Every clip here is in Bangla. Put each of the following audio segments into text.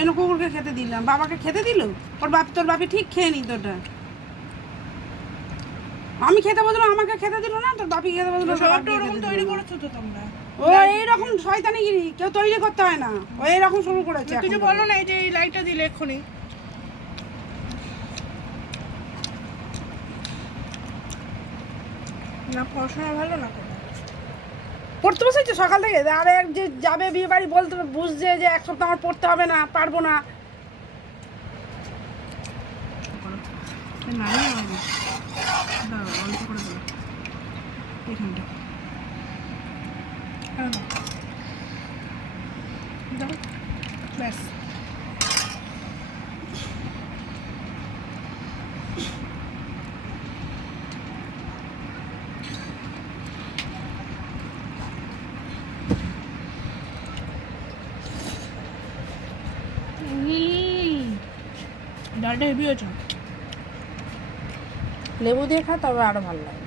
ওই জন্য কুকুরকে খেতে দিলাম, বাবাকে খেতে দিল, তোর বাপি ঠিক খেয়ে নিত ওটা। আমি খেতে বললাম, আমাকে খেতে দিল না, তোর বাপি খেতে বললো। সবটা ওরকম তৈরি করেছো তো তোমরা। ও এইরকম শয়তানিগিরি কেউ তৈরি করতে হয় না, ও এইরকম শুরু করেছে। কিছু বলো না, এই যে এই লাইটটা দিলে এক্ষুনি না পড়াশোনা ভালো না করে পড়তে বসেছে সকাল থেকে, আর এক যে যাবে বিয়ে বাড়ি বলতে বুঝছে যে এক সপ্তাহ আমার পড়তে হবে না, পারবো না। অল্প করে বলো এখানটা ব্যাস। ডালটা হেভি হয়েছে। লেবু দিয়ে খা, তবে আরো ভালো লাগে।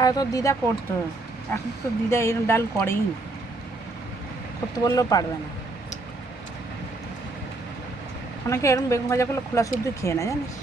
আর তোর দিদা করতো, এখন তো দিদা এরকম ডাল করেই না, করতে বললেও পারবে না। অনেকে এরকম বেগুন ভাজা করলে খোলা শুদ্ধ খেয়ে না, জানিস।